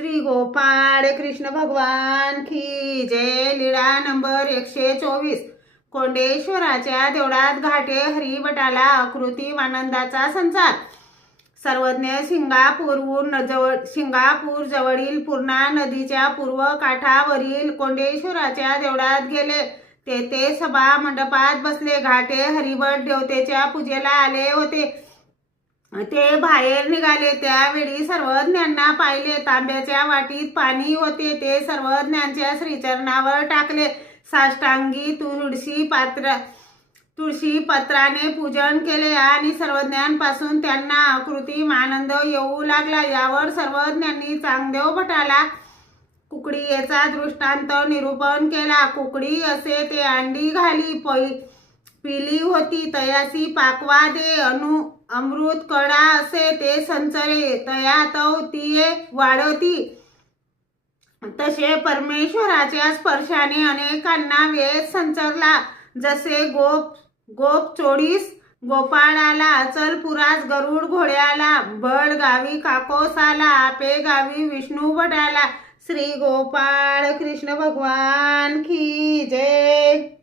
श्री गोपाळ कृष्ण भगवान की जय। लीळा नंबर 124। कोंडेश्वराच्या देवळात घाटे हरिभटाला अकृत्रिम आनंदाचा संचार। सर्वज्ञ सिंगापूर जवळील पूर्णा नदीच्या पूर्व काठावरील कोंडेश्वराच्या देवळात गेले। तेथे सभा मंडपात बसले। घाटे हरिभट देवतेच्या पूजेला आले होते। ते बाहेर निघाले त्यावेळी सर्वज्ञांना पाहिले। तांब्याच्या वाटीत पाणी होते, ते सर्वज्ञांच्या श्रीचरणावर टाकले। साष्टांगी तुळशी पत्राने पूजन केले आणि सर्वज्ञांपासून त्यांना अकृत्रिम आनंद येऊ लागला। यावर सर्वज्ञांनी चांगदेव भटाला कुकडीचा दृष्टांत निरूपण केला। कुकडी असे ते अंडी घाली पिली होती, तयासी पाकवा दे अमृत कडा असे ते संचरे, तया तव तिये वाढती। तसे परमेश्वराच्या स्पर्शाने अनेकांना वेद संचरला। जसे गोप चोळीस गोपाळाला, अचलपुरास गरुड घोड्याला, बड गावी काकोसाला, आपे गावी विष्णू भटाला। श्री गोपाळ कृष्ण भगवान की जय।